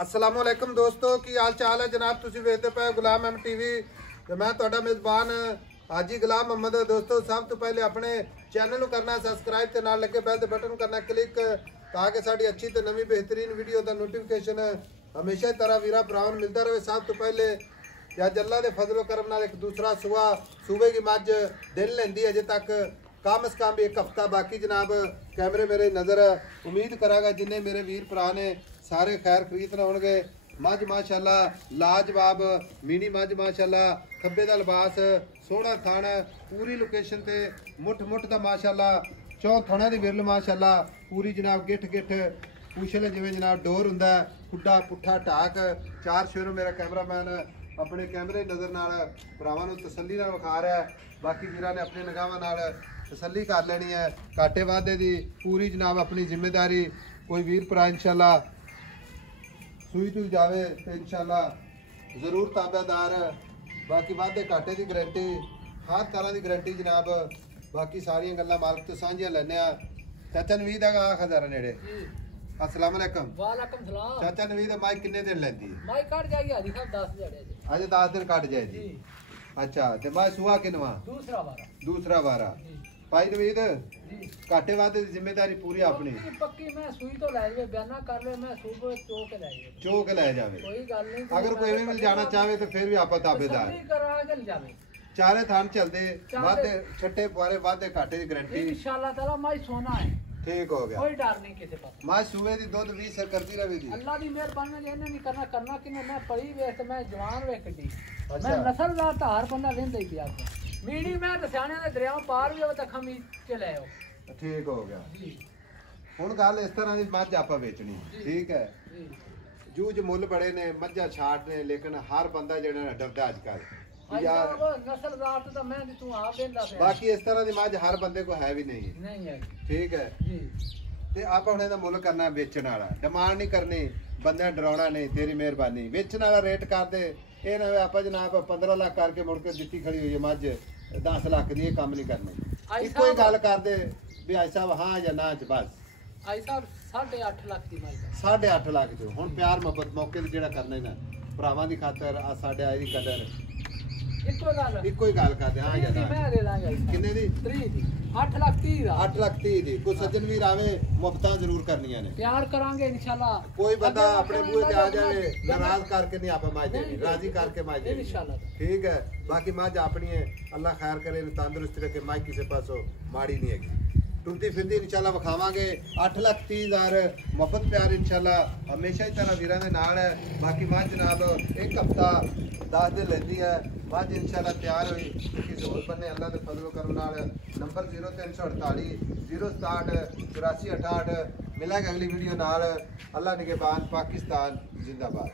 अस्सलामुअलैकुम दोस्तों की हाल चाल है जनाब। तुसी वेखदे पे गुलाम एम टीवी ते मैं तुहाडा मेज़बान हाजी गुलाम मोहम्मद। दोस्तों सब तो पहले अपने चैनल करना सब्सक्राइब ते नाल लगे बेल दे बटन करना क्लिक ताकि साडी अच्छी ते नवी बेहतरीन वीडियो दा नोटिफिकेशन हमेशा तरह वीरा भरावां नूं मिलदा रहे। सब तो पहले अज अल्लाह दे फजलो करम नाल एक दूसरा सूबे की मझ दिन लेंदी अजे तक कम अज कम एक हफ्ता बाकी जनाब कैमरे मेरे नज़र उम्मीद करांगा जिन्हें मेरे वीर भरा ने सारे खैर खरीदना होंगे। मझ माशाल्लाह लाजवाब मीनी मझ माशाल्लाह खब्बे दा लिबास सोहना थान पूरी लोकेशन ते मुठ मुठ दा माशाल्लाह चौ थाना दी विरल माशाल्लाह पूरी जनाब गिठ गिठ पूछल जिवें जनाब डोर हुंदा खुड्डा पुट्ठा ढाक चार शेरों मेरा कैमरामैन अपने कैमरे नज़र नाल भरावां नूं तसल्ली नाल विखा रहा है। बाकी वीरां ने अपने निगाहां नाल तसल्ली कर लेनी है। घाटे वाधे दी पूरी जनाब अपनी जिम्मेदारी कोई वीर भरा इंशाल्लाह सूई तू जावे तो इंशाल्लाह जरूर ताबेदार। बाकी वाधे घाटे की गारंटी हर तरह की गारंटी जनाब। बाकी सारिया गल्लां मालक तो सांझियां लैने। चाचा नवीद है खजारा नेड़े। अस्सलाम वालेकुम। वालेकुम सलाम। चाचा नवीद माइक कितने दिन लैंदी है? माइक कट जाएगी हाजी साहब 10 दिन। अजे 10 दिन कट जाए जी। अच्छा ते मैं सुहा किनवा? दूसरा वारा। भाई नवीद घाटे वादे की जिम्मेदारी पूरी अपनी पक्की। मैं सुई तो ले जावे बयाना कर ले मैं सुबह चो के ले जावे कोई गल नहीं। अगर कोई भी मिल जाना चाहे तो फिर भी आप ताबेदार करा के ले जावे। चारे थान चलदे वादे छट्टे पारे वादे घाटे की गारंटी इंशाल्लाह ताला माई सोना है। ठीक हो गया कोई डर नहीं किसी पास। मां सुबह दी दूध 20 सर करती रहेगी। अल्लाह दी मेहरबानी ने इन्हें नहीं करना कि मैं पढ़ी वेख मैं जवान वेख दी। मैं नस्ल दा धार बंदा वेंदा ही पिया मीडी मैं दसाने दे दरियाओं पार भी हो तो खमी चले आओ। ठीक हो गया जी। हुण गल इस तरह दी मझ आपा बेचनी ठीक है। जूझ मुल बड़े ने मझा छाट ने लेकिन हर बंदा जेड़ा डरदा अजकल यार नस्ल जात तो मैं तू आप देंदा पे। बाकी इस तरह दी मझ हर बंदे को है भी नहीं है। ठीक है जी। ते आप हुण इहदा मुल करना बेचण वाला डिमांड नहीं करनी बंदे डराउणा नहीं। तेरी मेहरबानी बेचण वाला रेट कर दे। ये ना आप जनाब 15 लाख करके मुड़ के दित्ती खड़ी हुई है मझ 10 लाख दी। काम नहीं करनी इको ही गल कर दे भी आई साहब हाँ या ना च बस। आई साहब 8.5 लाख दी मझ 8.5 लाख च हुण प्यार मोहब्बत मौके ते जेड़ा करना ना भरावां दी खातर आ साडे आई दी कदर इको ही गल कर दे हाँ या ना। मैं दे दांगा किन्ने दी 3 दी 8 लाख 30 दा 8 लाख 30 दी। कोई सज्जन वीर आवे मुफ्तां जरूर करनियां ने प्यार करांगे इंशाल्लाह। कोई बंदा अपने बूहे ते आ जावे नाराज करके नहीं आप माज देनी राजी करके माज देनी इंशाल्लाह। ठीक है। बाकी माज अपनी है अल्लाह खैर करे तंदुरुस्त रखे माज किसी पासों माड़ी नहीं हैगी टुरती फिरती इंशाल्लाह विखावांगे। 8,30,000 मुहब्बत प्यार इंशाल्लाह हमेशा ही तरह वीरां दे नाल है। बाकी मां जनाब एक हफ्ता 10 दिन लैंदी है मां इंशाल्लाह तैयार हुई किसी होर बन्ने अल्लाह दे फजलो करम नाल। नंबर 0348 067 84 68। मिलांगे अगली वीडियो नाल। अल्लाह निगहबान पाकिस्तान जिंदाबाद।